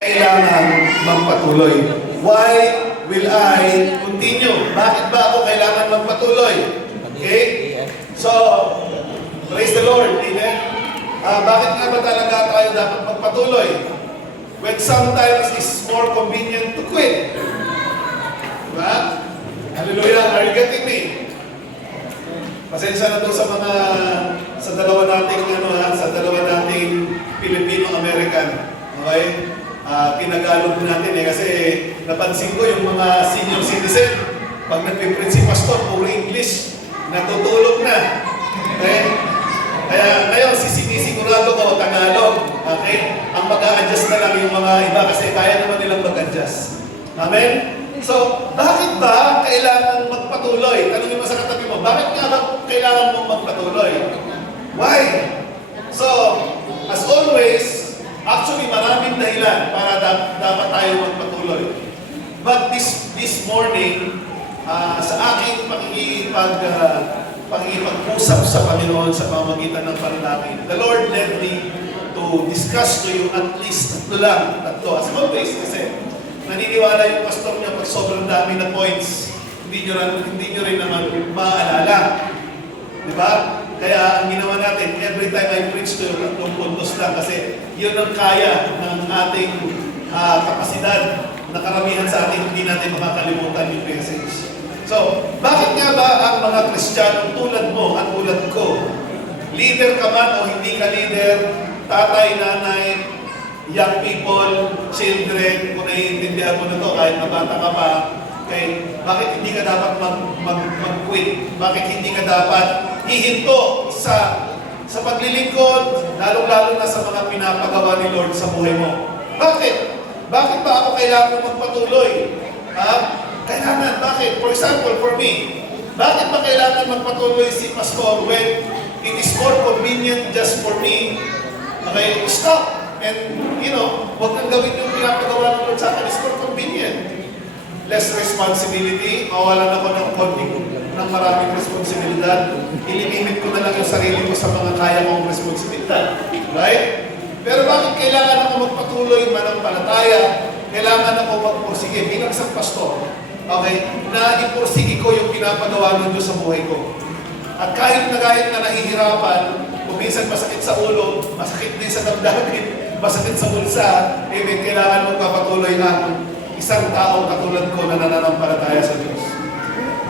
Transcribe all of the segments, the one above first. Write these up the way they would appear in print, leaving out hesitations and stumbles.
Kailangan magpatuloy. Why will I continue? Bakit ba ako kailangan magpatuloy? Okay? So, praise the Lord. Amen? Bakit nga ba talaga tayo dapat magpatuloy? When sometimes it's more convenient to quit. Diba? Hallelujah. Are you getting me? Pasensya na to sa dalawa nating Filipino-American. Okay? Tinagalog natin kasi napansin ko yung mga senior citizen, pag nagpiprint si pastor, puro English, natutulog na. Okay? Kaya ngayon, sinisigurado ko Tagalog. Okay? Ang mag-a-adjust na lang yung mga iba kasi kaya naman nilang mag-adjust. Amen? So, bakit ba kailangan magpatuloy? Tanungin mo sa katabi mo, bakit nga ba kailangan mong magpatuloy? Why? So, as always, actually, maraming dahilan para dapat tayo magpatuloy. But this morning, sa aking pag-iipag-usap sa Panginoon sa pamamagitan ng panalangin, the Lord led me to discuss to you at least tatlo. As always, kasi naniniwala yung pastor niya pag sobrang dami na points, hindi nyo rin naman maaalala. Diba? Kaya ang ginawa natin, every time I preach to you, 3 puntos lang kasi yun ang kaya ng ating kapasidad na karamihan sa atin, hindi natin makakalimutan yung message. So, bakit nga ba ang mga Kristiyano tulad mo at tulad ko, leader ka man o hindi ka leader, tatay, nanay, young people, children, kung naiintindihan mo na to, kahit na bata ka pa, okay, bakit hindi ka dapat mag-quit? Bakit hindi ka dapat hihinto sa paglilingkod, lalong-lalo na sa mga pinapagawa ni Lord sa buhay mo? Bakit? Bakit ba ako kailangan magpatuloy? Kailangan, bakit? For example, for me, bakit ba kailangan magpatuloy si Pastor when it is more convenient just for me? Okay, stop. And, huwag kang gawin yung pinapagawa ng Lord sa akin. It's more convenient. Less responsibility. Mawalan ako ng maraming responsibilidad. Ilimimit ko na lang yung sarili ko sa mga kaya kong responsibilidad. Right? Pero bakit kailangan ako magpatuloy manampalataya? Kailangan ako magpursige bilang isang pastor. Okay? Na ipursige ko yung pinapagawa ng Diyos sa buhay ko. At kahit na nahihirapan, kung minsan masakit sa ulo, masakit din sa damdamin, masakit sa bulsa, kailangan magpapatuloy ang isang taong katulad ko na nananampalataya sa Diyos.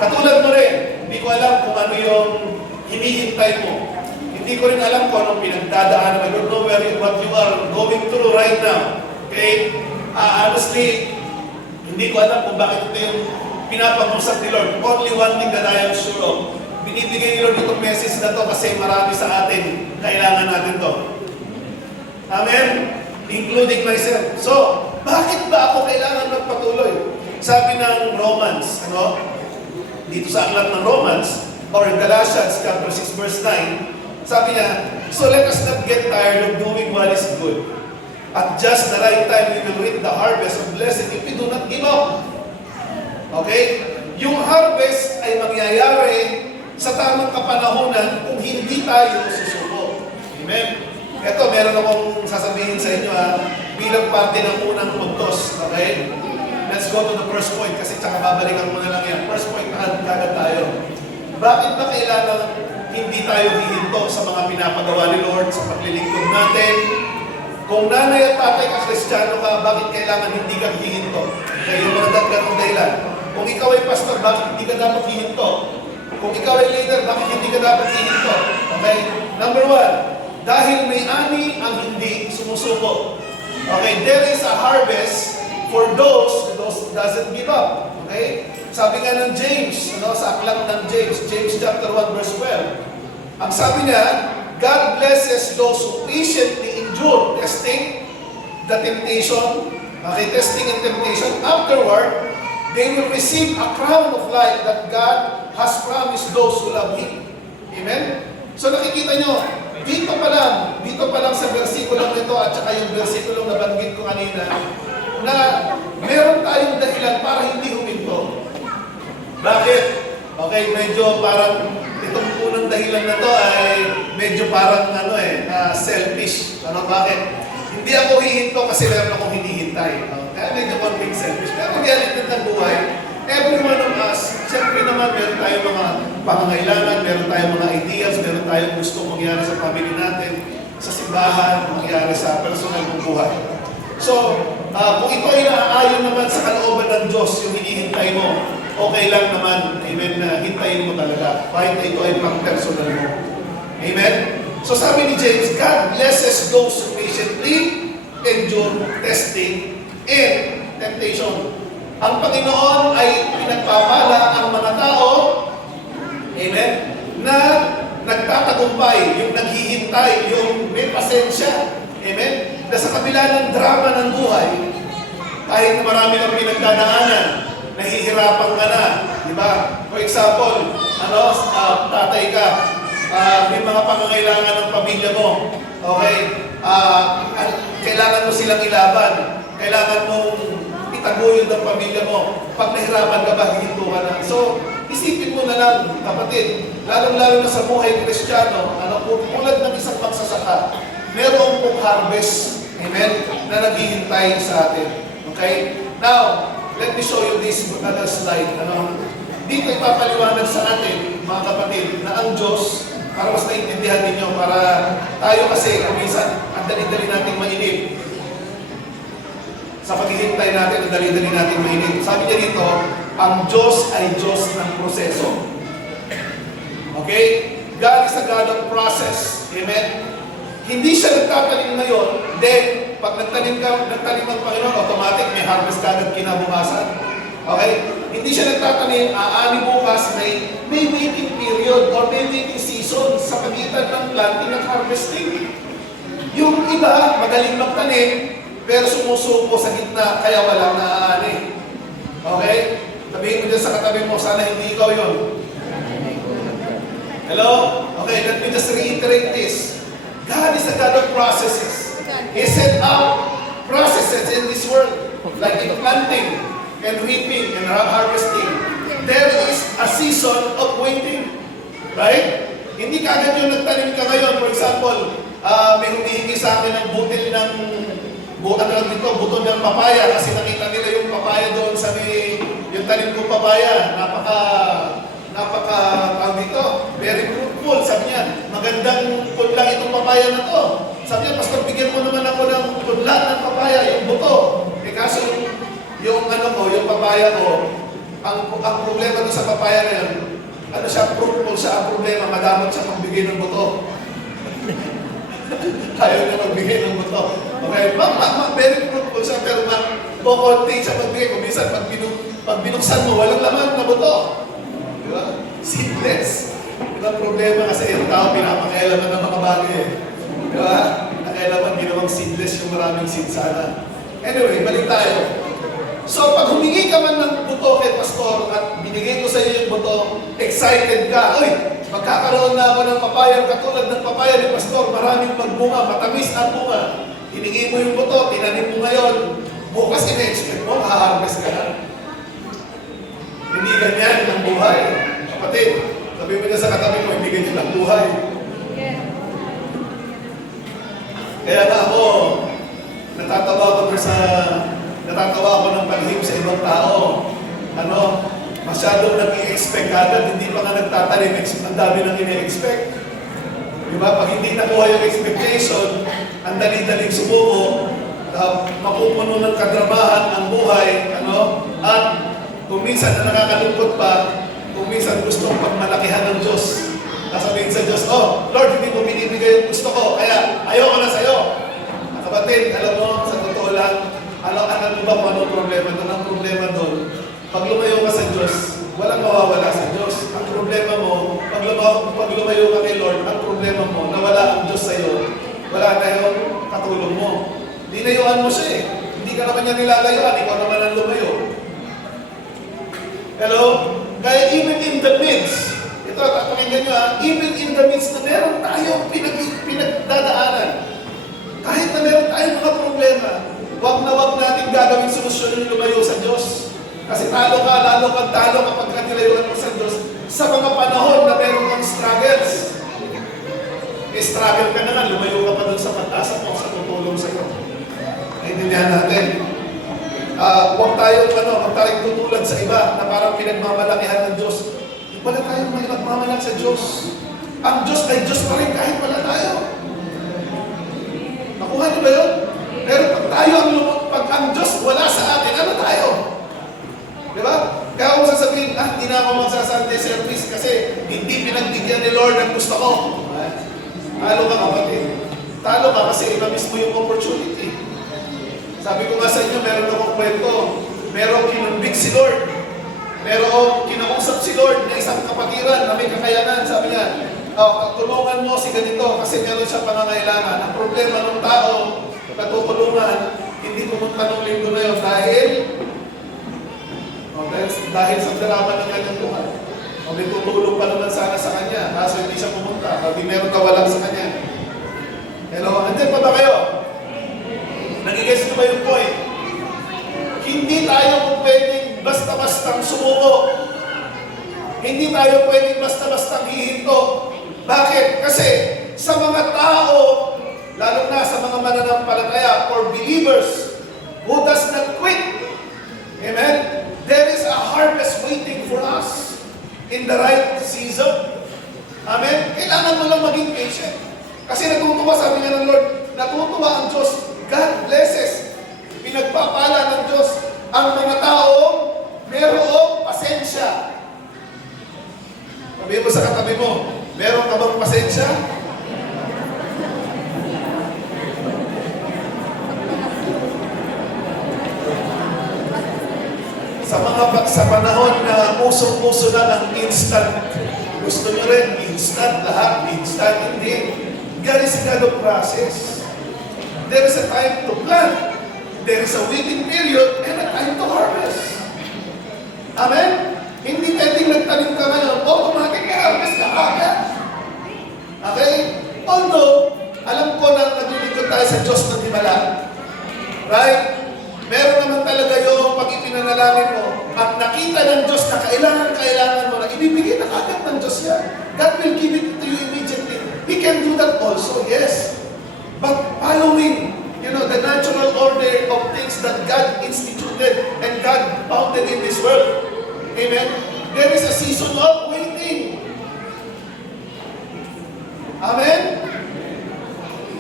Katulad mo rin, hindi ko alam kung ano yung hinihintay mo. Hindi ko rin alam kung anong pinagdadaanan. I don't know what you are going through right now. Okay? Honestly, hindi ko alam kung bakit ito yung pinapag-usap ni Lord. Only one thing that I am sure of. Binibigay ni Lord itong message na to kasi marami sa atin, kailangan natin to. Amen? Including myself. So, bakit ba ako kailangan magpatuloy? Sabi ng Romans, dito sa aklat ng Romans, or Galatians chapter 6 verse 9, sabi niya, so let us not get tired of doing what is good. At just the right time, we will reap the harvest of blessing if we do not give up. Okay? Yung harvest ay mangyayari sa tamang kapanahonan kung hindi tayo susuko. Amen? Ito, meron akong sasabihin sa inyo bilang parte ng unang puntos. Okay? Let's go to the first point kasi tsaka babalikan mo na lang yan. First point, kagad tayo. Bakit ba kailangan hindi tayo hihinto sa mga pinapagawa ni Lord sa paglilingkod natin? Kung nanay at tatay ka Kristiyano ka, bakit kailangan hindi ka hihinto? Kaya yung manadagdag ng dahilan. Kung ikaw ay pastor, bakit hindi ka dapat hihinto? Kung ikaw ay leader, bakit hindi ka dapat hihinto? Okay? Number 1, dahil may ani ang hindi sumusuko. Okay? There is a harvest for those who doesn't give up. Okay? Sabi nga ng James, sa aklat ng James chapter 1 verse 12. Ang sabi niya, God blesses those who patiently endure testing, the temptation, testing and temptation. Afterward, they will receive a crown of life that God has promised those who love Him. Amen? So nakikita nyo, dito pa lang sa versikulong nito at saka yung versikulong na banggit ko kanina, na meron tayong dahilan para hindi huminto. Bakit? Okay, medyo parang itong unang dahilan na to ay medyo parang selfish. Bakit? Hindi ako hihinto kasi meron akong hinihinto. naghihintay. Kaya medyo konting selfish. Pero reality ng buhay, every one of us, siyempre naman meron tayong mga pangangailangan, meron tayong mga ideas, meron tayong gusto mangyari sa family natin, sa simbahan, mangyari sa personal mong buhay. So, kung ito ay naaayon naman sa kalooban ng Diyos, yung hinihintay mo, okay lang naman, amen, na hintayin mo talaga. Kahit ito ay pang-personal mo. Amen? So sabi ni James, God blesses those who patiently endure testing and temptation. Ang Panginoon ay pinagpapala ang mga tao, amen, na nagtatagumpay, yung naghihintay, yung may pasensya, amen, na sa kabila ng drama ng buhay, kahit marami kang pinagdadaanan, nahihirapan ka na, di ba? For example, tatay ka, may mga pangangailangan ng pamilya mo, okay? Kailangan mo silang ilaban, kailangan mong itaguyod ang pamilya mo. Pag nahirapan ka ba, hihinto ka na. So, isipin mo na lang, kapatid, lalong-lalo na sa buhay Kristiyano, tulad ng isang magsasaka, meron pong harvest, amen, na naghihintay sa atin. Okay? Now, let me show you this other slide. Dito ipapaliwanag sa atin, mga kapatid, na ang Diyos, para mas naintindihan ninyo, para tayo kasi kung minsan, ang dali-dali natin mainip. Sa paghihintay natin, ang dali-dali natin mainip. Sabi niya dito, ang Diyos ay Diyos ng proseso. Okay? God is a God of process. Amen? Hindi siya nagtatanim ngayon, then, pag nagtanim ang Panginoon, automatic may harvest ka agad kinabukasan. Okay? Hindi siya nagtatanim, aani bukas, may waiting period or may waiting season sa pagitan ng planting at harvesting. Yung iba, magaling magtanim, pero sumusuko sa gitna, kaya walang naaani. Okay? Sabihin mo dyan sa katabi mo, sana hindi ikaw yun. Hello? Okay, let me just reiterate this. God is a God of processes. He set up processes in this world, like in planting and reaping and harvesting. There is a season of waiting. Right? Hindi kagad yung nagtanim ka ngayon. For example, may humihingi sa akin ng buto ng papaya kasi nakita nila yung papaya doon sa yung tanim kong papaya. Tawag dito, very fruitful. Sabi niya, magandang pudla itong papaya na to. Sabi niya, Pastor, bigyan mo naman ako ng pudla ng papaya, yung buto. Kaso yung papaya ko, ang problema doon sa papaya na yun, fruitful siya, ang problema, madamot siya magbigay ng buto. Ayaw na magbigay ng buto. Okay, very fruitful siya, pero konti siya magbigay. Kung minsan, pag binuksan mo, walang laman na buto. Di ba? Seedless. Ito ang problema kasi yung tao pinapakailaman ng mga bagay eh. Di ba? Nakailaman ginawang seedless yung maraming seed sana. Anyway, balik tayo. So, pag humingi ka man ng buto kay Pastor at binigay ko sa iyo yung buto, excited ka. Uy, magkakaroon na ako ng papaya katulad ng papaya ni Pastor. Maraming magbunga, matamis ang bunga. Hiningi mo yung buto, tinanim mo ngayon. Bukas ina-expect mo, haharvest ka na. Hindi ganyan ang buhay. Kapatid, sabi mo na sa katabi mo, hindi ganyan ang buhay. Kaya na ako, natatawa ako ng paghihim sa ibang tao. Masyadong nag-i-expect agad, hindi pa nga nagtatanim, ang dami nang ini-expect. Diba? Pag hindi nakuha yung expectation, ang dali-daling sumuko, mapupuno ng kadramahan ang buhay, at kung minsan na nakakalungkot pa, kung minsan gustong pagmalakihan ng Diyos. Sasabihin sa Diyos, Lord, hindi mo binibigay yung gusto ko, kaya ayoko na sa'yo. Kapatid, alam mo, sa totoo lang, alam mo ba kung anong problema doon? Ang problema doon, pag lumayo ka sa Diyos, walang mawawala sa Diyos. Ang problema mo, pag lumayo ka kay Lord, ang problema mo, nawala ang Diyos sa'yo, wala na yung katulong mo. Dinayuan mo siya eh. Hindi ka naman niya nilalayuan, ikaw naman ang lumayo. Hello? Kaya even in the midst, ito, pakinggan nyo even in the midst na meron tayong pinagdadaanan, kahit na meron tayong mga problema, wag natin gagawin solusyon yung lumayo sa Diyos. Kasi lalo kapag kanilayuan mo sa Diyos sa mga panahon na meron kang struggles. May struggle ka na nga, lumayo ka pa dun sa pag-asa mo, sa tutulong sa iyo. Naintindihan natin. huwag tayong tutulad sa iba na parang pinagmamalakihan ng Diyos. Wala tayong may magmamalang sa Diyos. Ang Diyos ay Diyos pa rin kahit wala tayo. Nakuha niyo ba yun? Pero pag ang Diyos wala sa atin, ano tayo? Di ba? Kaya kung sasabihin, hindi na ako magsa-Sunday service kasi hindi pinagbigyan ni Lord ang gusto ko. Talo ka kapatid. Talo ka kasi na-miss mo yung opportunity. Sabi ko nga sa inyo, meron akong kwento. Merong kinunbig si Lord. Merong kinausap si Lord na isang kapatiran na may kakayanan. Sabi niya, tulungan mo si ganito kasi meron siyang pangangailangan. Ang problema ng tao, natutulungan, hindi pumunta ng linggo na yun dahil sa drama ng kanyang buhay. O may tutulong pa naman sana sa kanya, kaso hindi siya pumunta. Pag meron kawalan sa kanya. Hello? Andiyan pa ba kayo? Nagigets na ba yung point? Hindi tayo pwedeng basta-bastang sumuko. Hindi tayo pwedeng basta-bastang hihinto. Bakit? Kasi sa mga tao, lalo na sa mga mananampalataya or believers who does not quit, amen? There is a harvest waiting for us in the right season. Amen? Kailangan mo lang maging patient. Kasi natutuwa, sabi nga ng Lord, natutuwa ang Diyos. God blesses. Pinagpapala ng Diyos ang mga taong merong pasensya. Sabihin mo sa katabi mo, meron ka bang pasensya? Sa panahon na usong-uso na ang instant, gusto nyo rin, instant lahat, instant, hindi. God is a God of process. There is a time to plant. There is a waiting period and a time to harvest. Amen? Hindi pwedeng nagtanim ka ngayon, automatic harvest ka agad. Okay? Although, alam ko na naglilingkod tayo sa Diyos ng himala. Right? Meron naman talaga yung pag ipinanalangin mo at nakita ng Diyos na kailangan mo na ibibigay na agad ng Diyos yan. God will give it to you immediately. He can do that also, yes. But following, the natural order of things that God instituted and God founded in this world. Amen? There is a season of waiting. Amen?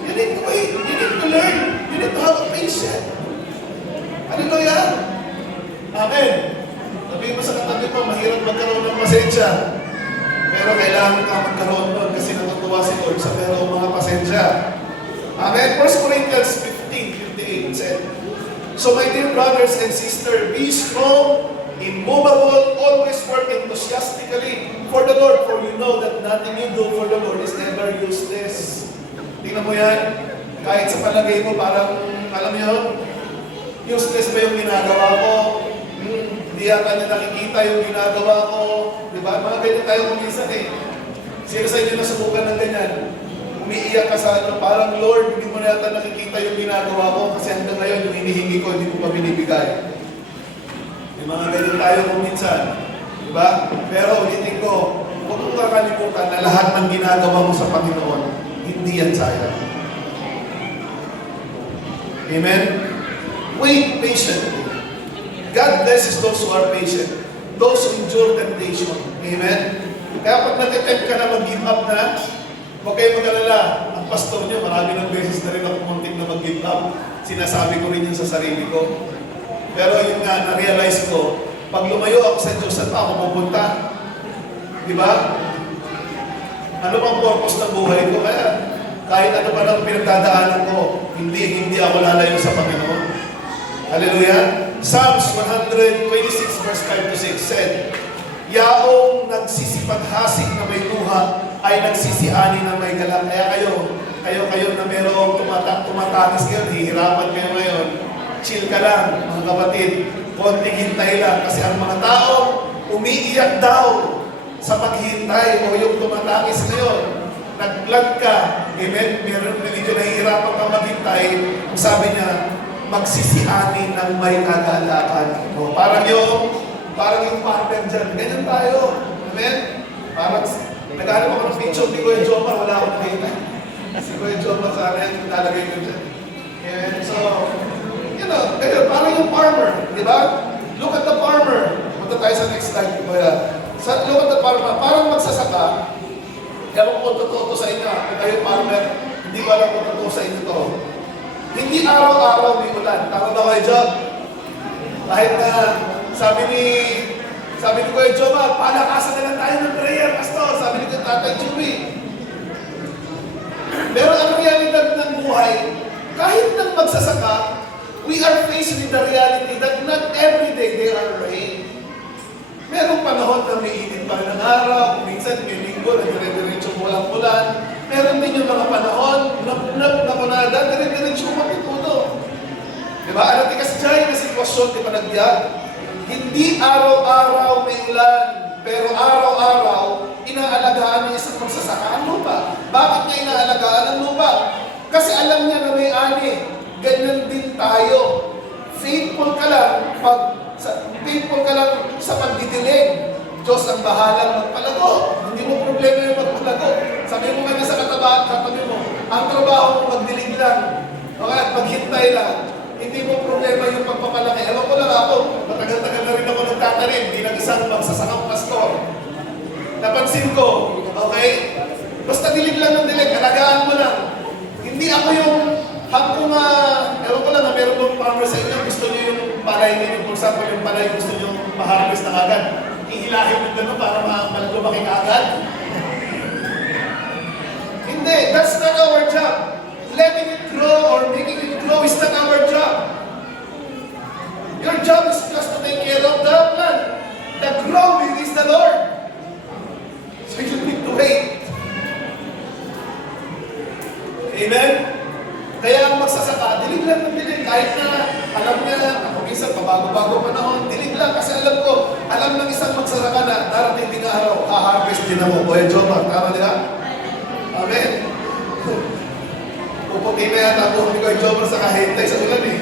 You need to wait. You need to learn. You need to have a patience. Hallelujah! Amen! Sabihin mo sa katabi mo, mahirap magkaroon ng pasensya. Pero kailangan ka magkaroon nun kasi natutuwa si Lord sa merong mga pasensya. Amen? 1 Corinthians 15:58 said, So my dear brothers and sisters, be strong, immovable, always work enthusiastically for the Lord, for you know that nothing you do for the Lord is never useless. Tingnan mo yan. Kahit sa palagay mo, parang, alam mo yun, useless ba yung ginagawa ko? Hindi yata na nakikita yung ginagawa ko. Diba? Mga ganyan tayo kuminsan eh. Sino sa inyo nasubukan ng ganyan? Umiiyak ka sa parang Lord, hindi mo na yata nakikita yung ginagawa ko kasi hanggang ngayon yung hinihingi ko, hindi mo pa binibigay. Yung mga ganyan tayo kuminsan. Diba? Pero ulitin ko, huwag mong kakalimutan na lahat ng ginagawa mo sa Panginoon, hindi yan sayang. Amen? Wait patiently. God blesses those who are patient. Those who endure temptation. Amen? Kaya pag natitempt ka na mag-give up na, huwag kayo mag-alala. Ang pastor niyo, marami ng beses na rin ako muntik na mag-give up. Sinasabi ko rin yun sa sarili ko. Pero yun nga, na-realize ko, pag lumayo ako sa Diyos, saan pa ako pupunta? Diba? Ano bang purpose ng buhay ko? Kaya, kahit ano pa lang pinagdadaanan ko, hindi ako lalayo sa Panginoon. Hallelujah. Psalms 126 verse 5 to 6 said, Yaong nagsisipaghasik na may luha ay nagsisiani na may galak. Kaya kayo na merong tumatangis ngayon, hihirapan kayo ngayon. Chill ka lang, mga kapatid. Konting hintay lang. Kasi ang mga tao, umiiyak daw sa paghintay o yung tumatangis ngayon. Nag-vlog ka, amen, medyo nahihirapan ka maghintay. Sabi niya, magsisiani ng may kagalakan. O, parang yung partner dyan. Ganyan tayo. Amen? Parang, naghanap ako ng picture ni Kuya Jomar, wala akong nakita. Si Kuya Jomar sana yan, lalagay ko dyan. And so, ganyan, parang yung farmer. di ba? Look at the farmer. Punta tayo sa next slide. Look at the farmer. Parang magsasaka. Ewan ko kung totoo to sa inyo. Kung kayo farmer, hindi ko alam kung totoo sa inyo to. Hindi araw-araw may ulan. Tama ba kayo, Job? Kahit na sabi ni Kuya Job, palakasan na lang tayo ng prayer, Pastor. Sabi ni Tatay Chewy. Pero ang realidad ng buhay, kahit nang magsasaka, we are faced with the reality that not every day there are rain. Merong panahon na may init pa rin ng araw, minsan may linggo na dire-diretso walang ulan. Meron din yung mga panahon na kunada, dire-diretso matutulo. Diba? Ano tikas dyan na sitwasyon, di ba nagyag? Hindi araw-araw may ulan, pero araw-araw, inaalagaan niya isang magsasaka ang lupa. Bakit niya inaalagaan ang lupa? Kasi alam niya na may ani. Ganyan din tayo. Faithful ka lang sa pagdidilig. Diyos ang bahalang magpalago. Hindi mo problema yung magpalago. Sabi mo nga sa katabi mo, ang trabaho mo magdilig lang. Okay, at maghintay lang. Hindi mo problema yung pagpapalaki. Ewan ko lang ako, matagal-tagal na rin ako nagtatanim. Bilang isang magsasakang pastor. Napansin ko, okay? Basta dilig lang ng dilig, alagaan mo lang. Hindi ako yung hanggang ewan ko lang na meron pong farmer sa inyo, gusto nyo yung palay ninyo, for example, yung palay gusto nyo ma-harvest na agad. Ihilahin mo gano'n para lumaki ka agad. Hindi, that's not our job. Letting it grow or making it grow is not our job. Your job is just to take care of the plant. The growing is the Lord. So you need to wait. Amen? Kaya ang magsasaka, dilig lang ng dilig. Kahit na alam niya, kung minsan pabago-bago panahon, dilig lang. Kasi alam ng isang magsasaka na darating din na araw, ha-harvest din ako. Kuya Jomar, tama di ba? Amen? Puputi na yata po ni Kuya Jomar sa kahintay sa ulan eh.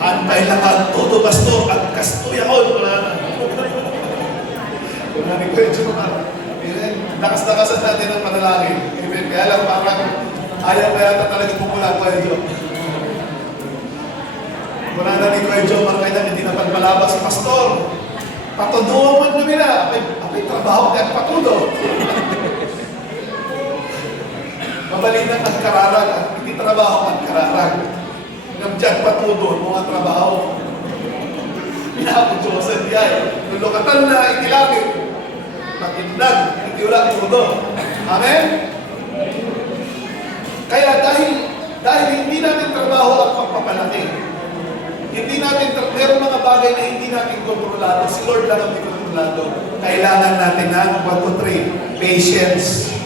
Antay lang ang todo pastor at kastoy ako. Wala na. Wala ni Kuya Jomar. Lakas-lakasan natin ang panalangin. Amen. Kaya lang parang ayaw na yata talaga pumula Kuya Jomar. Wala na ni Kuya Jomar kaya hindi na pagmalabas. Pastor, patuduhan mo namin na. Apay trabaho kaya patudo. Mabalinan ang kararag at hindi trabaho ang kararag. Nagdyan patudo mga trabaho. Pinapudyosan diyan. Nulukatan na itilangin. Matindag, hindi wala itudo. Amen? Kaya dahil hindi natin trabaho ang pagpapalaki, hindi natin, meron mga bagay na hindi natin kontrolado, si Lord lang ang may kontrolado. Kailangan natin ng 1, 2, 3, patience.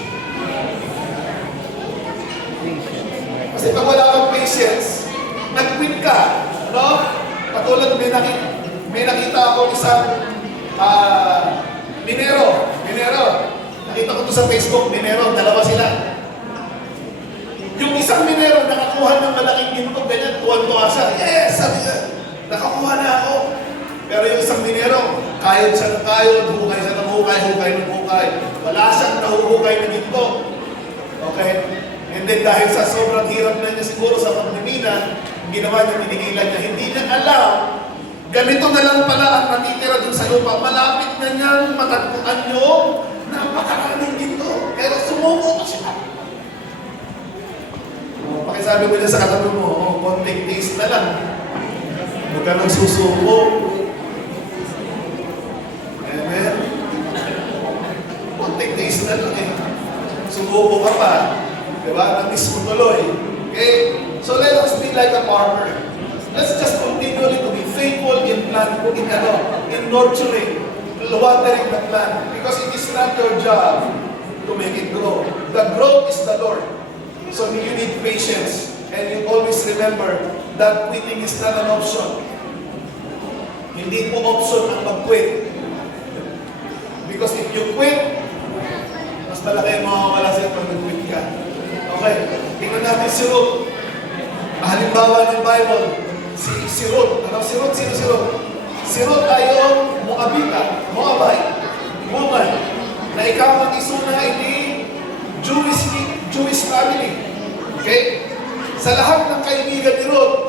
Kasi pag wala kang patience, nag-quit ka. No? Katulad may nakita ako isang minero. Nakita ko to sa Facebook, minero, dalawa sila. Yung isang minero, nakakuha ng malaking ginto, ganyan, tuwan-tuwa siya. Yes! Sabi niya, nakakuha na ako. Pero yung isang minero, kayod siya ng kayod, hukay siya ng hukay. Wala siyang nahuhukay na ginto. Okay? And then dahil sa sobrang hirap na niya siguro sa pagmimina, ginawa niya, pinigilan niya, hindi niya alam, ganito na lang pala ang natitira dun sa lupa. Malapit na niyang matagpuan yung napakaraming ginto. Pero sumuko pa siya. Pakisabi mo niya sa katabi mo, konting taste na lang. Huwag ka nang susuko. Amen? Konting taste na lang eh. Sumuko ka pa. Diba? Nangis mo tuloy. Okay? So let us be like a farmer. Let's just continually to be faithful in nurturing, watering the plant. Because it is not your job to make it grow. The growth is the Lord. So you need patience. And you always remember that quitting is not an option. Hindi po option ang mag-quit. Because if you quit, mas malaki ang mawawala sa'yo pag nag-quit ka. Okay, tingnan natin si Ruth. Halimbawa ng Bible, si Ruth. Ano si Ruth? Sino si Ruth? Si Ruth ay yung Moabita, Moabite, woman, na ikaw ang isuna hindi Jewish family. Okay? Sa lahat ng kaibigan ni Ruth,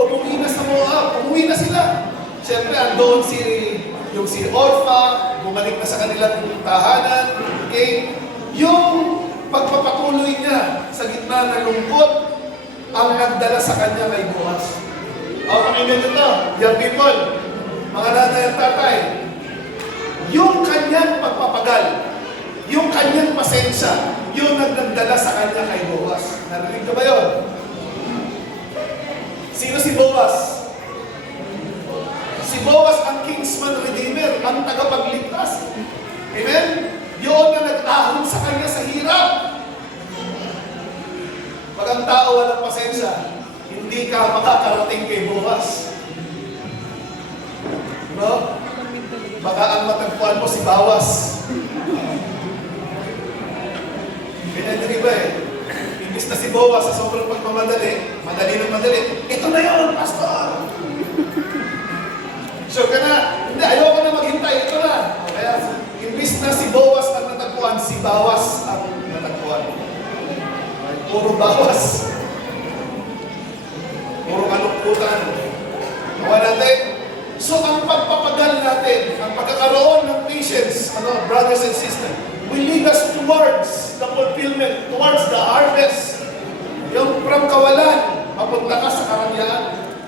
bumalik na sa kanilang tahanan. Okay? Yung pagpapatuloy niya sa gitna ng lungkot, ang nagdala sa kanya kay Boaz. Pakinggan nyo to, young people, mga nanay at tatay, yung kanyang pagpapagal, yung kanyang pasensya, yung nagdala sa kanya kay Boaz. Narinig ka ba yun? Sino si Boaz? Si Boaz ang kinsman redeemer, ang tagapagligtas. Amen? Yun na nag-ahon sa kanya sa hirap. Pag ang tao walang pasensya, hindi ka makakarating kay Boaz. No? Baka ang matagpuan mo si Bawas. Pinadali ba eh? Imbis na si Boaz sa sobrang pagmamadali, madali ng madali, ito na yun, pastor! Sure ka na? Hindi, ayoko na maghintay, ito na. Kaya, imbis na si Boaz ang natagpuan, si Bawas ang natagpuan. Puro bawas. Puro kalungkutan. Nawa natin. So, ang pagpapagal natin, ang pagkakaroon ng patience, brothers and sisters, will lead us towards the fulfillment, towards the harvest. Yung from kawalan, papunta ka sa karangyaan.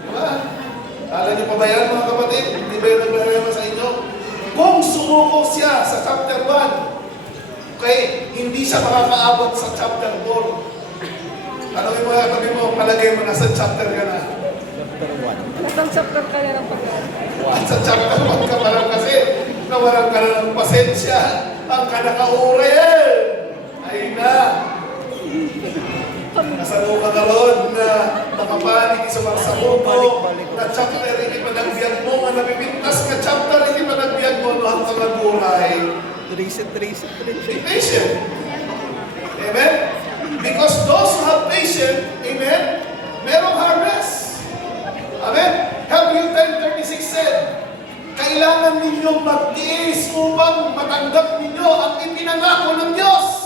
Diba? Alam niyo pa ba yan, mga kapatid? Hindi ba yung naglalama sa inyo? Kung sumuko siya sa chapter 1, okay, hindi siya makakaabot sa chapter 4. Tanongin mo, tabi mo, palagay mo, nasa chapter ka na. Chapter 1. Isang chapter ka na ng pagkakas. At sa chapter 1 ka pa lang kasi, nawalan ka na ng pasensya. Ang kanakaurayan. Ay na. Nasano ka na ron na nakapanig sa mga sabuko, na chapter hindi pa nagbiyan mo, na nabibintas ka chapter hindi pa nagbiyan mo, no ang kalaguray. Reset. Be patient. Amen? Because those who have patience, amen, merong harvest. Amen? Hebrews 10:36 said, kailangan ninyong magtiis upang matanggap ninyo ang ipinangako ng Diyos.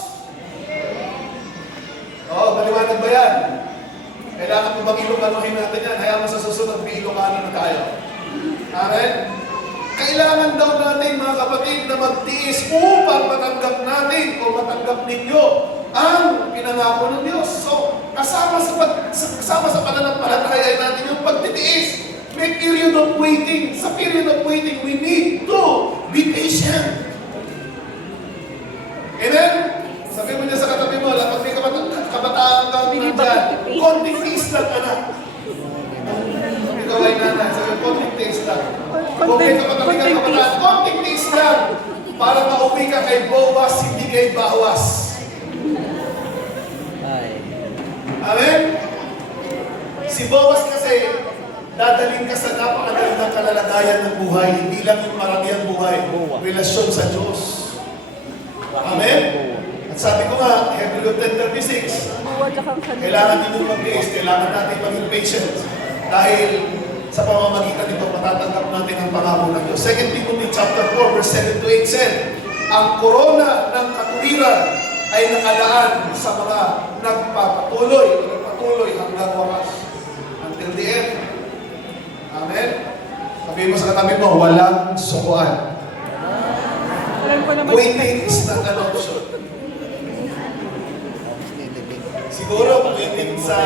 Maliwanag ba yan? Kailangan mo bang ilokanohin natin yan? Hayaan mo sa susunod, may ilokano na tayo. Amen? Kailangan daw natin, mga kapatid, na magtiis upang matanggap natin o matanggap ninyo ang pinangako ng Diyos. So, kasama sa pananampalataya natin yung pagtitiis. May period of waiting. Sa period of waiting, we need to be patient. Amen? Sabi mo niya sa katabi mo, kapag may kabataan kang nandyan, konting tiis lang, anak. Ikaw ay nanay, sabi mo, konting tiis lang. Kung may kabataan, konting tiis lang. Para mauwi ka kay Boaz, hindi kay Bawas. Amen? Si Boaz kasi, dadalhin ka sa napakagandang kalalagayan ng buhay, hindi lang yung maramiang buhay, relasyon sa Diyos. Amen? At sabi ko nga, Hebrews 10:36, kailangan din yung mag-iis, kailangan natin maging patient. Dahil sa pamamagitan nito, matatanggap natin ang pangako ng Diyos. 2 Timothy chapter 4, verse 7-8 said, ang korona ng katuwiran ay nakalaan sa mga nagpapatuloy hanggang wakas. Until the end. Amen? Sabihin mo sa katabi mo, walang sukuan. Waiting is not an option. Siguro, waiting sa,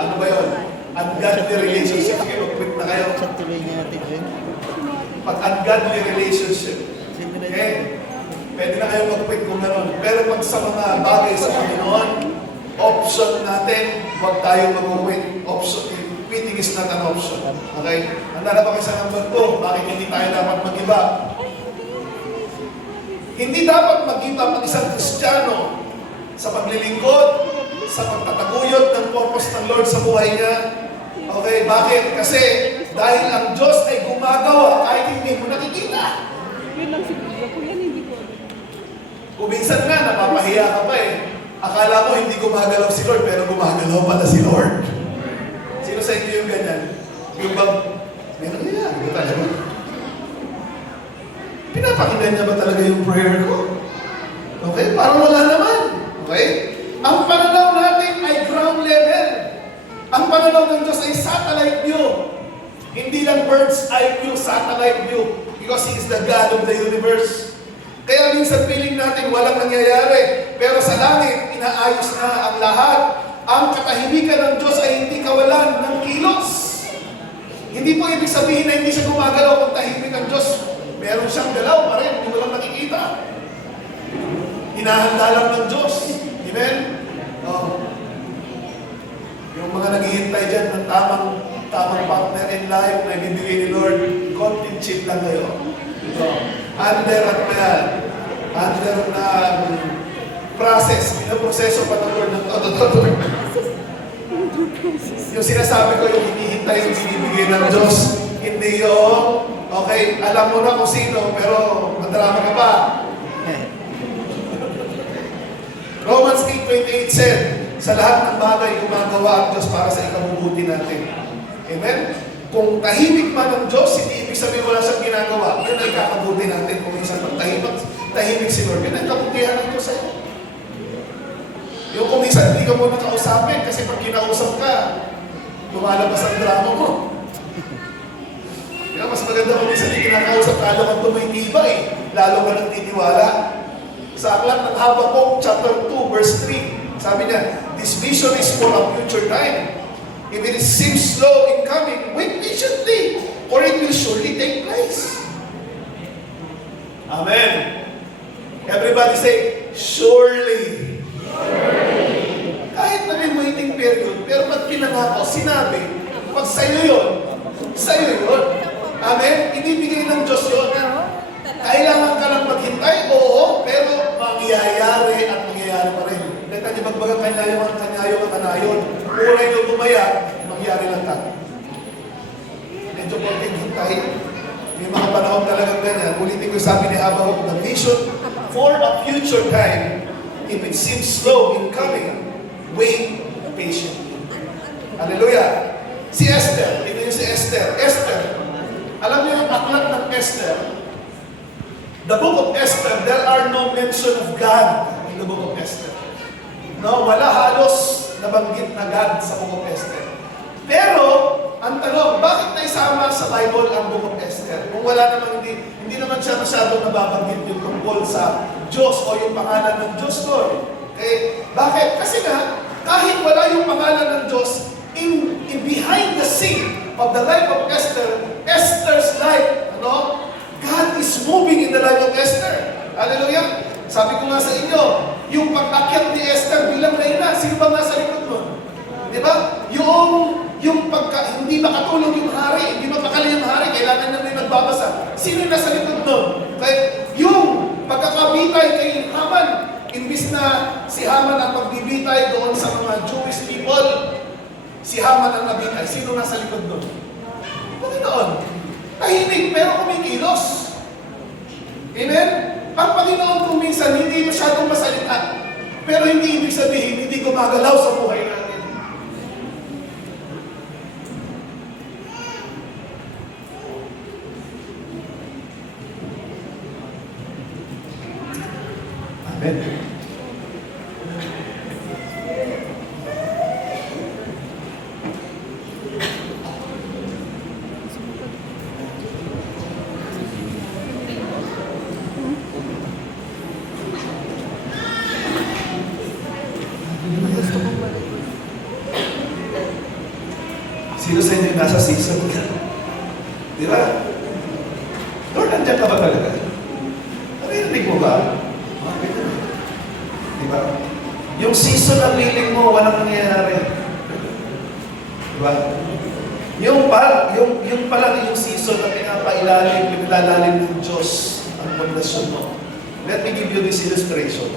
ano ba yun? Ungodly relationship. Sige, mag-quit na kayo. Pag ungodly relationship. Okay? Pwede na kayo mag-quit kung gano'n. Pero pag sa mga bagay sa Panginoon, option natin, huwag tayo mag-quit. Quitting is not an option. Okay? Handa na ba kayo sa number 2? Bakit hindi tayo dapat mag-iba? Hindi dapat mag-iba ang isang Kristiyano sa paglilingkod, sa pagtataguyod ng purpose ng Lord sa buhay niya. Okay, bakit? Kasi dahil ang Diyos ay gumagawa kahit hindi mo nakikita. Yun lang siguro ko yan, hindi ko. Kung minsan nga, napapahiya ka pa eh. Akala mo hindi gumagalaw si Lord, pero gumagalaw pala si Lord. Sino sa inyo yung ganyan? Yung bang, meron niya, hindi ba talaga? Pinapakinggan niya ba talaga yung prayer ko? Okay, parang wala naman. Okay? Ang pananaw natin ay ground level. Ang pananaw ng Diyos ay satellite view. Hindi lang bird's eye view, satellite view. Because He is the God of the universe. Kaya minsan feeling natin walang nangyayari. Pero sa langit, inaayos na ang lahat. Ang katahimikan ng Diyos ay hindi kawalan ng kilos. Hindi po ibig sabihin na hindi siya gumagalaw kung tahimik ang Diyos. Meron siyang galaw pa rin, hindi mo lang nakikita. Hinahanda lang ng Diyos. Amen? Oh. Yung mga naghihintay dyan ng tamang partner in life na ibibigay ni Lord, konting chip lang kayo. Under na process, pinaproseso pa ng Lord ng todo. Yung sinasabi ko, yung hinihintay, yung binibigay ng Diyos, hindi yung, okay, alam mo na kung sino, pero madrama ka pa. Romans 8:28 said, sa lahat ng bagay, gumagawa ang Diyos para sa ikabubuti natin. Amen? Kung tahimik man ang Diyos, hindi ibig sabihin wala siyang ginagawa. Yun ay kakabuti natin. Kung minsan tahimik si Lord, yun ay kabutihan ng Diyos sa'yo. Yung kung minsan hindi ka muna kausapin, kasi pag kinausap ka, lumalabas ang drama mo. Kaya mas maganda kung minsan hindi kinakausap, lalo kang tumitibay, lalo ka nagtitiwala. Sa aklat ng Habakkuk, chapter 2, verse 3, sabi niya, this vision is for a future time. If it seems slow in coming, wait patiently, or it will surely take place. Amen. Everybody say, surely. Kahit na may waiting period, pero pag pinangako, sinabi, pag sa'yo yun, sa'yo yun. Amen? Ibibigay ng Diyos yun. Kailangan ka lang maghintay, oo, pero mangyayari at mangyayari pa rin. Dahil niyo magbagang kanyayo at kanayon. Kulay nyo bumaya, mangyari lang ka. Medyo konting hintay. May mga panahon talagang ganyan. Ulitin ko yung sabi ni Habakkuk, the vision for a future time, if it seems slow in coming, wait patiently. Hallelujah. Si Esther, ito yung si Esther. Esther, alam niyo yung aklat ng Esther, the book of Esther, there are no mention of God in the book of Esther. No, wala halos nabanggit na God sa book of Esther. Pero, ang tanong, bakit naisama sa Bible ang book of Esther? Kung wala naman, hindi naman siya masyadong nababanggit yung tungkol sa Diyos o yung pangalan ng Diyos doon. Okay? Bakit? Kasi nga, kahit wala yung pangalan ng Diyos, in behind the scene of the life of Esther, Esther's life, God is moving in the life of Esther. Hallelujah! Sabi ko nga sa inyo, yung pag-akyat ni Esther bilang reyna, sino ba nasa likod mo? Di ba? Yung hindi makatulog yung hari, hindi mapakali yung hari, kailangan na may nagbabasa. Sino yung nasa likod nun? Okay? Yung pagkakabitay kay Haman, imbis na si Haman ang magbibitay doon sa mga Jewish people, si Haman ang nabitay. Sino nasa likod nun? Panginoon. Tahimik pero kumikilos. Amen? Ang Panginoon kung minsan hindi masyadong masalita, pero hindi ibig sabihin, hindi gumagalaw sa buhay natin. Amen. Sino sa inyo yung nasa season ka? Di ba? Lord, nandiyan ka ba talaga? Narinig mo ba? Di ba? Yung season ng healing mo, walang nangyayari. Di ba? Yung pala yung season na pinilalalim ng Diyos ang pundasyon mo. Let me give you this illustration.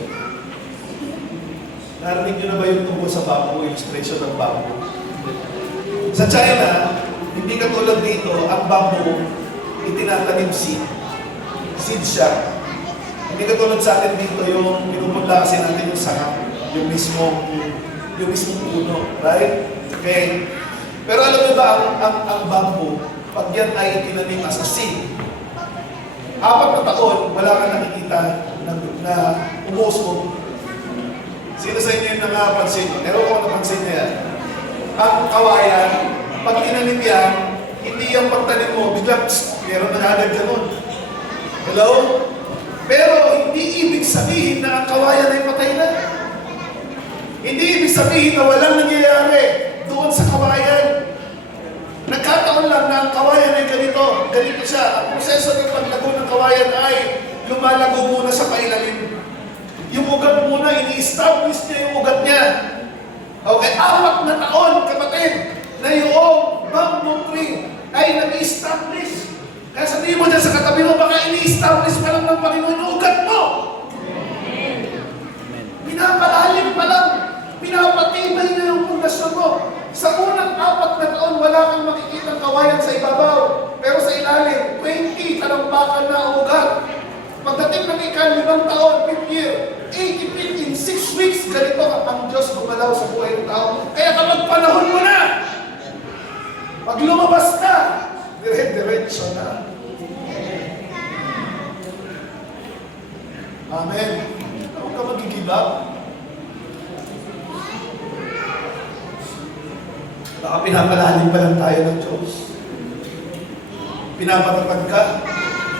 Narinig nyo na ba yung tungkol sa bamboo, illustration ng bamboo? Sa China, hindi katulad dito, ang bamboo, itinatanim seed. Seed siya. Hindi katulad sa atin dito, yung pinupunla kasi natin yung sangap, yung mismong puno. Right? Okay? Pero alam mo ba, ang bamboo, pag yan ay itinanim as a seed, 4 na taon, wala kang nakikita na umuusbong. Sino sa inyo yung nakapansin? Pero kung napansin niya yan, ang kawayan, pag tinanim yan, hindi yung pagtanim mo, biglang, meron na agad ganun. Hello? Pero hindi ibig sabihin na ang kawayan ay patay na. Hindi ibig sabihin na walang nangyayari doon sa kawayan. Nagkataon lang na ang kawayan ay ganito. Ganito siya. Ang proseso ng paglago ng kawayan ay lumalago muna sa pailalim. Yung ugat muna, ini-establish niya yung ugat niya. Okay, 4 na taon, kapatid, na yung bamboo tree ay nag-establish. Kaya sabihin mo dyan sa katabi mo, baka ini-establish pa lang ng Panginoon yung ugat mo. Pinapalalim pa lang. Pinapatibay niya yung pundasyon mo. Sa unang 4 na taon, wala kang makikita kawayan sa ibabaw. Pero sa ilalim, 20 talampakan na ang ugat. Pagdating ng ika-5 taon, 5th year, 80 feet in 6 weeks, ganito ang Diyos gumalaw sa buhay ng tao. Kaya kapag panahon mo na, pag lumabas na, dire-diretso na. Amen. Huwag ka mag-give up. Baka pinapalalim pa lang tayo ng Diyos. Pinapatatag ka.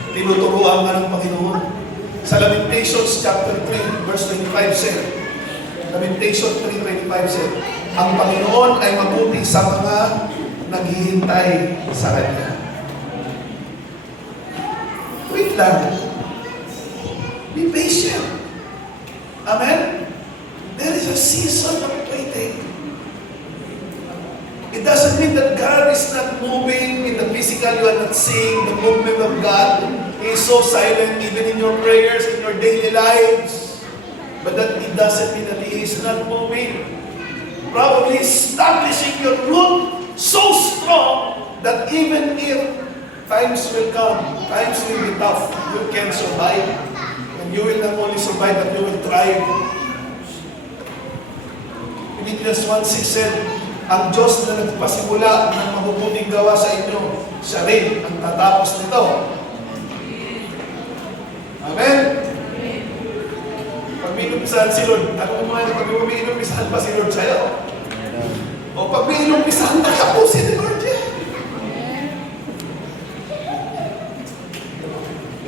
Tinuturuan ka ng Panginoon. Sa Lamentations chapter 3, verse 25 said, Lamentations 3:25 said, ang Panginoon ay mabuti sa mga naghihintay sa Kanya. Wait lang. Be patient. Amen? There is a season of waiting. It doesn't mean that God is not moving in the physical. You are not seeing the movement of God. He is so silent even in your prayers, in your daily lives. But that it doesn't mean that He is not moving. Probably establishing your root so strong that even if times will come, times will be tough, you can survive. And you will not only survive, but you will thrive. Philippians 1:6 said, ang Diyos na nagpasimula ng mabubuting gawa sa inyo, siya rin ang tatapos nito. Amen? Pag may inumpisahan si Lord, ano mo nga, pag may inumpisahan pa si Lord sa'yo? O pag may inumpisahan, nakapusin ni Lord yan.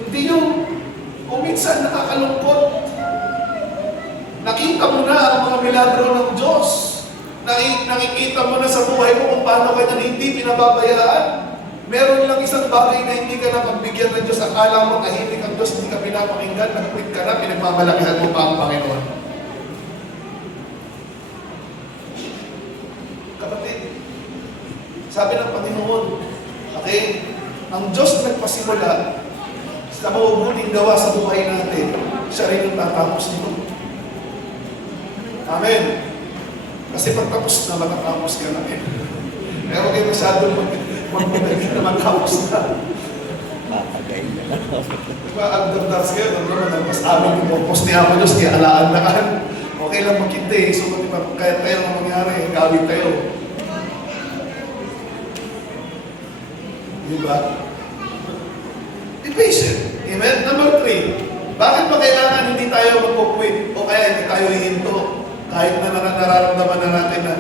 Hindi yung kung minsan nakakalungkot. Nakita mo na ang mga milagro ng Diyos. Nakikita mo na sa buhay mo kung paano ka na hindi pinababayaan. Meron lang isang bagay na hindi ka na pagbigyan ng Diyos. Akala mo tahimik ang Diyos, hindi ka pinapakinggan, nag-quit ka na, pinagmamalakihan mo pa ang Panginoon. Kapatid, sabi ng Panginoon, okay, ang Diyos nagpasimula sa mabubuting gawa sa buhay natin, siya rin ang tatapos nito. Amen. Kasi pagtapos na, matatapos ka na eh. Pero kayo masyadong magpapagay na matapos na. Papagay na lang. Diba, agdagdags kayo, naman, mas amin yung postihan mo Diyos, kaya alaan na kan. Okay lang magkinte eh. So, kaya tayo ang mangyari, gawin tayo. Diba? Be patient. Amen? Number 3, bakit ba kailangan hindi tayo magpo-quit o kaya hindi tayo hihinto? Kahit na nararamdaman na natin na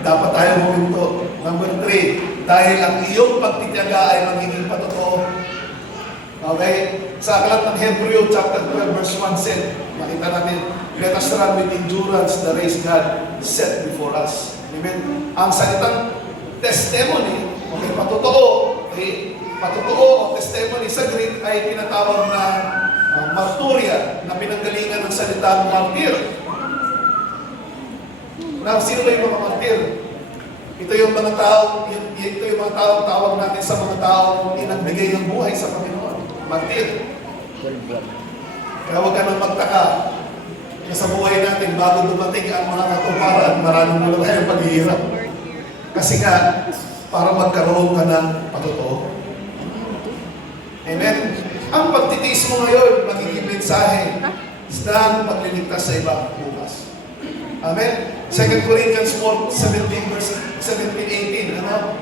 dapat tayo huminto. Number 3, dahil ang iyong pagtityaga ay magiging patotoo. Okay? Sa aklat ng Hebreo chapter 12 verse 1 said, makita natin, let us run with endurance the race God set before us. Amen? Ang salitang testimony, okay, patotoo, okay, patotoo o testimony sa Greek ay pinatawag na marturia, na pinanggalingan ng salitang martir. Now, sino ba yung mga martir? Ito yung mga tao, ito yung mga tao tawag natin sa mga tao inagbigay ng buhay sa Panginoon. Martir. Kaya huwag ka nang magtaka na sa buhay natin bago dumating ang mga katuparan, maraming malaki ang paghihirap. Kasi nga, para magkaroon ka ng patotoo. Amen? Ang pagtitiis mo ngayon, magiging mensahe ng pagliligtas sa iba bukas. Amen? 2 Corinthians 4:17 verse 17-18. Ano?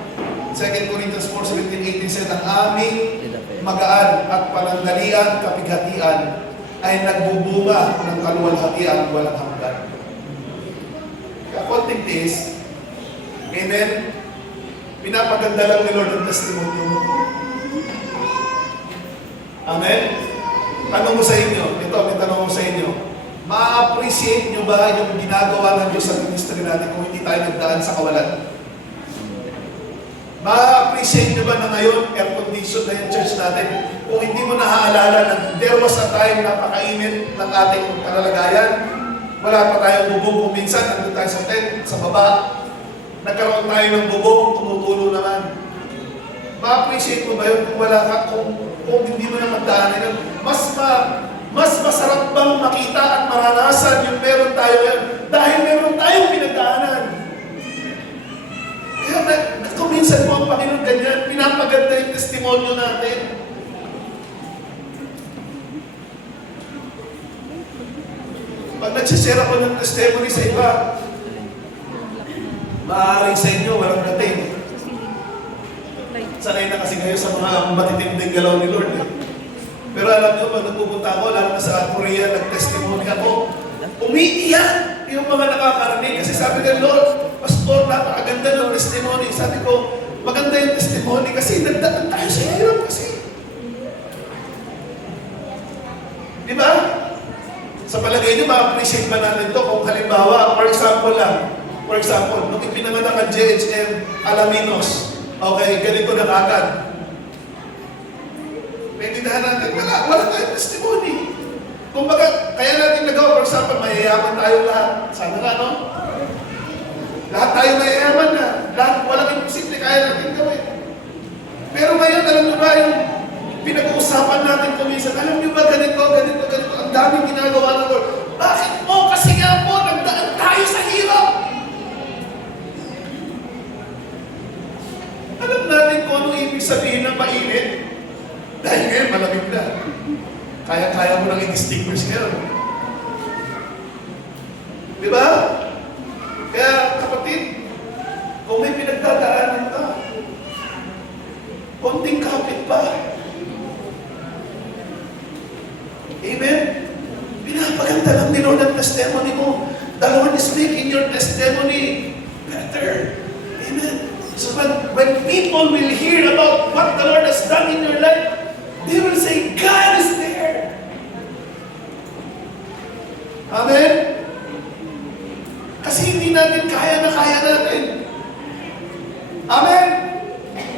2 Corinthians 4:17-18 said, ang aming magaan at panandalian, kapighatian ay nagbubunga ng kaluwalhatian walang hanggan. Kaya konting tiis, amen? Pinapaganda lang ni Lord ang testimony mo. Amen? Tanong ko sa inyo, ito, may tanong ko sa inyo. Ma-appreciate nyo ba yung ginagawa ng Diyos sa ministry natin kung hindi tayo nagdaan sa kawalan? Ma-appreciate nyo ba na ngayon, air condition na yung church natin? Kung hindi mo naaalala na there was a time napakainit ng ating kalagayan, wala pa tayong bubong kung minsan, nandun tayo sa tent, sa baba. Nagkaroon tayo ng bubong, tumutulo naman. Ma-appreciate mo ba yun kung wala ka, kung hindi mo na magdaanan yun? Mas masarap bang makita at maranasan yung meron tayo ngayon dahil meron tayong pinagdaanan. Kaya kung minsan mo ang Panginoon ganyan, pinapaganda yung testimonyo natin. Pag nagsishare ako ng testimony sa iba, maaaring sa inyo, walang dating. Sanay na kasi kayo sa mga matitinding galaw ni Lord. Pero alam nyo, pag nagpupunta ako, lalo na sa Korea, nag-testimony ako, umiiyak yung mga nakakarinig. Kasi sabi ng Lord, Pastor, napakaganda ng testimony. Sabi ko, maganda yung testimony kasi nagdaan tayo sa hirap kasi. Di ba? Sa palagay nyo, ma-appreciate ba natin to kung halimbawa, for example, nung ipinanganak ang JHM Alaminos, okay, ganito na agad. Naintindihan natin, wala tayong testimony. Kumbaga, kaya natin nagawa, for example, mayayaman tayo lahat. Sana nga, no? Lahat tayo mayayaman na. Lahat, walang imposible, kaya natin gawin. Pero ngayon, alam nyo ba yung pinag-uusapan natin kuminsan, alam nyo ba ganito, ang daming ginagawa ng Lord. Bakit mo? Kasi nga po, nagdaan tayo sa hirap. Alam natin kung anong ibig sabihin ng mainit. Dahil ngayon, malamig na. Kaya-kaya mo lang i-distinguish ngayon. Di ba? Kaya, kapatid, kung may pinagdadaanan ka, konting kapit pa. Amen? Pinapaganda lang ni Lord ang testimony mo. The Lord is making your testimony better. Amen? So when people will hear about what the Lord has done in your life, they will say, God is there. Amen? Kasi hindi natin kaya natin. Amen?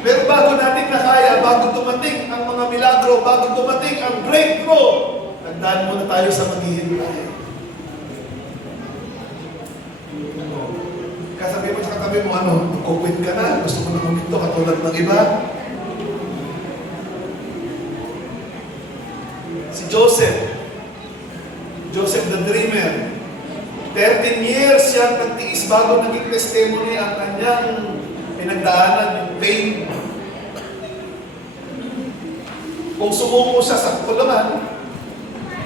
Pero bago natin nakaya, bago dumating ang mga milagro, bago dumating ang breakthrough, nagdaan muna tayo sa maghihintay. Kasabi mo sa katabi mo, nag-quit ka na, gusto mo na huminto katulad ng iba. Si Joseph the Dreamer, 13 years siyang nagtiis bago naging testimony ang kanyang pinagdaanan, yung pain. Kung sumuko siya sa kulungan,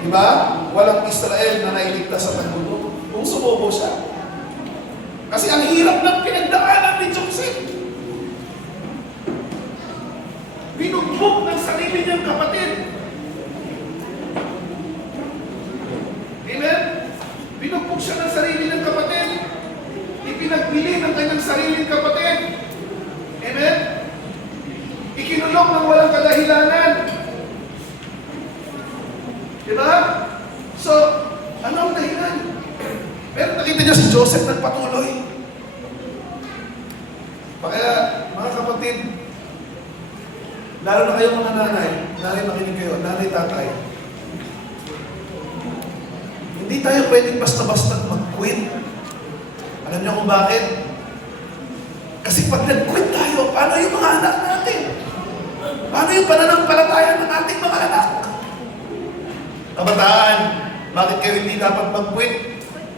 di ba? Walang Israel na nailigtas sa pagkulong. Kung sumuko siya. Kasi ang hirap ng pinagdaanan ni Joseph. Binugbog ng sarili niyang kapatid. Amen? Binugbog siya ng sarili ng kapatid. Ipinagbili ng kanyang sariling kapatid. Amen? Ikinulong ng walang kadahilanan. Diba? So, ano ang dahilan? Pero nakita niyo si Joseph nagpatuloy. Kaya, mga kapatid, lalo na kayo mga nanay makinig kayo, nanay, tatay, hindi tayo pwedeng basta-basta mag-quit. Alam niyo kung bakit? Kasi pag nag-quit tayo, paano yung mga anak natin? Paano yung pananampalataya ng ating mga anak? Kabataan, bakit kayo hindi dapat mag-quit?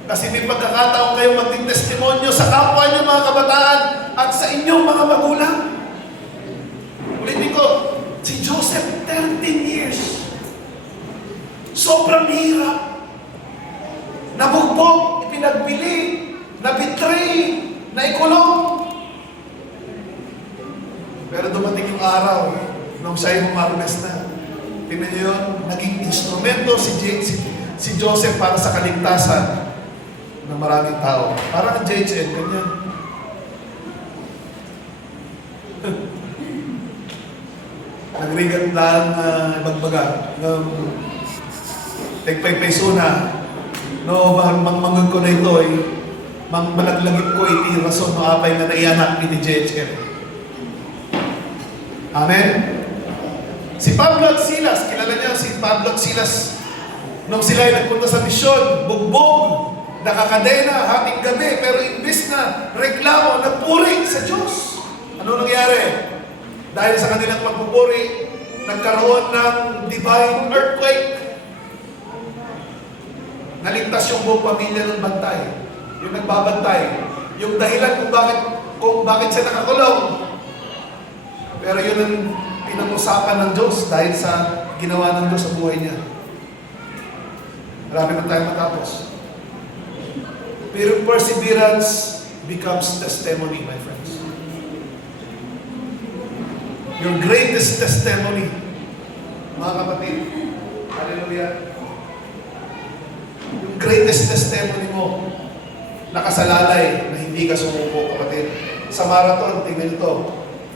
Kasi may pagkakataon kayo magtitestimonyo sa kapwa niyo mga kabataan at sa inyong mga magulang. Ulitin ko, si Joseph, 13 years. Sobrang hirap. Nabugbog, ipinagbili, nabitray, naikulong. Pero dumating yung araw nung siya yung marmes na. Tingnan niyo yun, naging instrumento si Joseph para sa kaligtasan ng maraming tao. Parang ang JHN, ganyan. Nagrigat lang bagbaga ng Tagpay peso na. No, mangmangon ko na ito malagлагip ko iti rason no apay nga naianak ni JHM. Amen? Si Pablo at Silas, kilala niya si Pablo at Silas. Nung sila ay nagpunta sa misyon, bugbog, nakakadena, hating gabi, pero imbis na reklamo, nagpuri sa Diyos. Ano nangyari? Dahil sa kanilang pagpupuri, nagkaroon ng divine earthquake. Naligtas yung buong pamilya ng bantay. Yung nagbabantay. Yung dahilan kung bakit siya nakakulong. Pero yun ang pinag-usapan ng Diyos dahil sa ginawa ng Diyos sa buhay niya. Marami na tayo matapos. Pero perseverance becomes testimony, my friends. Your greatest testimony, mga kapatid. Hallelujah. Yung greatest testimony mo, nakasalalay na hindi ka sumuko, kapatid. Sa marathon, tingnan ito.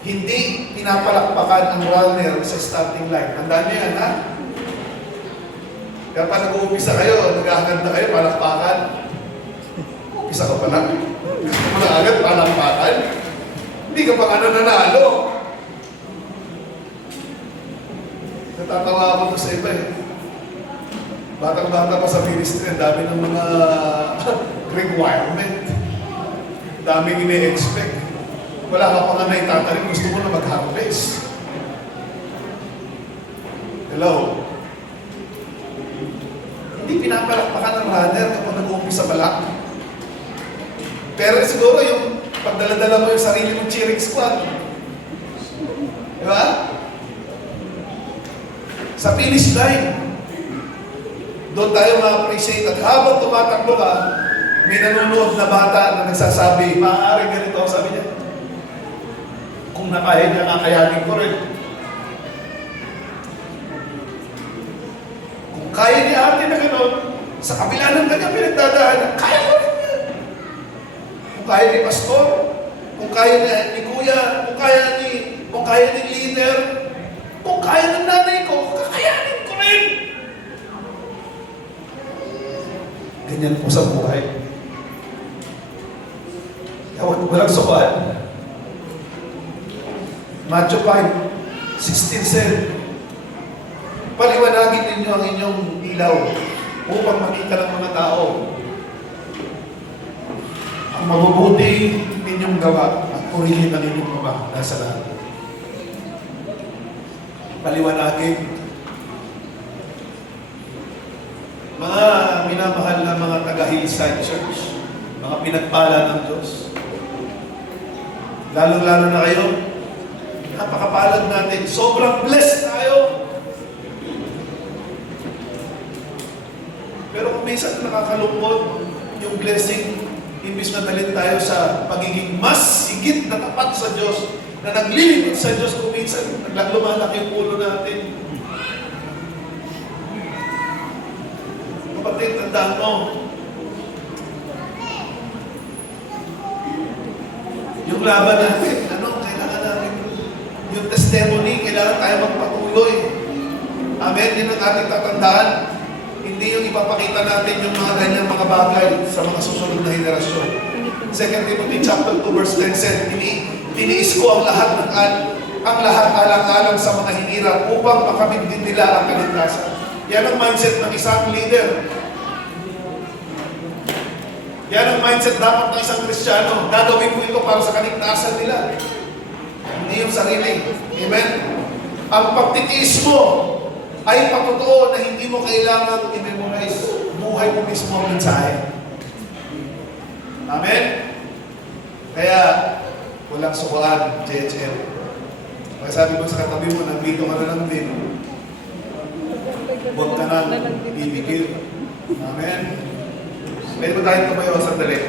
Hindi pinapalakpakan ang runner sa starting line. Tandaan niyo yan, ha? Kaya pa nag-uumpisa kayo, naghahangad na kayo, palakpakan. Umpisa ka pa lang. Mula agad, palakpakan. Hindi ka pa nga nanalo. Natatawa ako to sa iba eh. Batang-bata pa sa ministry, ang dami ng mga requirement. Daming ine-expect. Wala ka pa nga naitatanim, gusto mo na mag-harvest. Hello? Hindi pinapalakpakan ng runner kapag nag-uumpisa pa lang. Pero siguro yung pagdala-dala mo yung sarili mong cheering squad. Di ba? Sa finish line, doon tayo ma-appreciate at habang tumatakbo ka, may nanonood na bata na nagsasabi, maaari ganito, sabi niya. Kung nakaya niya, kakayanin ko rin. Kung kaya ni ate na gano'n, sa kabila ng kanya pinagdadaan, kaya ko rin yan. Kung kaya ni pastor, kung kaya ni kuya, kung kaya ni leader, kung kaya ng nanay ko, kakayanin ko rin. Ganyan po sa buhay. Walang sukat. Matthew 5:16 said, paliwanagin ninyo ang inyong ilaw upang makita ng mga tao ang mabubuti ninyong gawa at purihin ang inyong Ama nasa lahat. Paliwanagin. Mga minamahal na mga taga-Hillside Church, mga pinagpala ng Diyos, lalo-lalo na kayo, napakapalad natin. Sobrang blessed tayo. Pero kung minsan nakakalungkot, yung blessing, imbis na dalhin tayo sa pagiging mas higit na tapat sa Diyos, na naglilingkod sa Diyos, kung minsan lumalaki yung ulo natin. Kapatid, tandaan mo, yung laban natin, kailangan natin yung testimony, kailangan tayo magpatuloy. Amen? Yun ang ating tatandaan. Hindi yung ipapakita natin yung mga ganyang mga bagay sa mga susunod na henerasyon. 2 Timothy chapter 2 verse 10 said, tiniis ko ang lahat alang-alang sa mga hinirap upang makamit din nila ang kaligtasan. Yan ang mindset ng isang leader. Yan ang mindset dapat ng isang Kristiyano. Gagawin ko ito para sa kaligtasan nila. Hindi yung sarili. Amen? Ang pagtitiis mo ay patotoo na hindi mo kailangan i-memorize. Buhay mo mismo ang mensahe. Amen? Kaya, walang sukaan, JHM. Kaya sabi ko sa katabi mo, nandito ka na lang din. Huwag ka nang bibigil. Amen? Pwede ba tayo tumayo sandali?